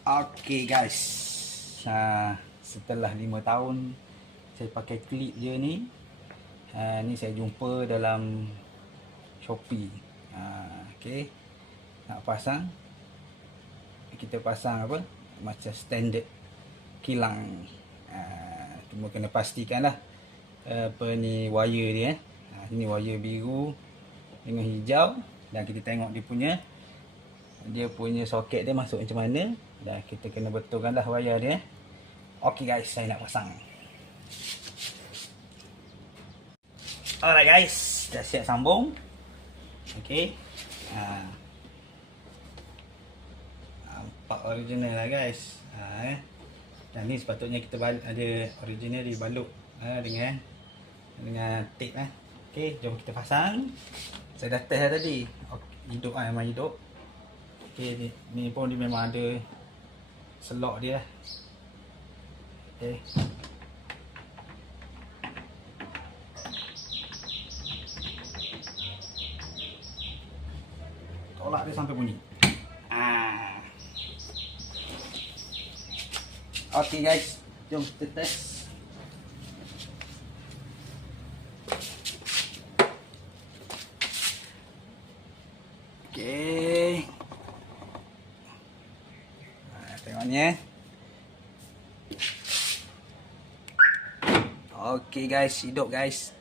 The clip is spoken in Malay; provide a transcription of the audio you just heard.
Okay guys, setelah 5 tahun saya pakai klip je ni, ni saya jumpa dalam Shopee. Okay, nak pasang, kita pasang apa, macam standard kilang. Cuma kena pastikan lah apa ni wire dia. Ini wire biru dengan hijau, dan kita tengok dia punya soket dia masuk macam mana, dan kita kena betulkan lah wire dia. Ok guys, saya nak pasang. Alright guys, dah siap sambung. Ok, nampak original lah guys. Dan ni sepatutnya kita ada original dibalut dengan tape lah. Ok, jom kita pasang. Saya dah test tadi. Hidup lah, memang hidup. Ok, ni pun dia memang ada selok dia. Ok, tolak dia sampai bunyi. Ok guys, jom kita test. Okay, tengok ni Okay guys, hidup guys.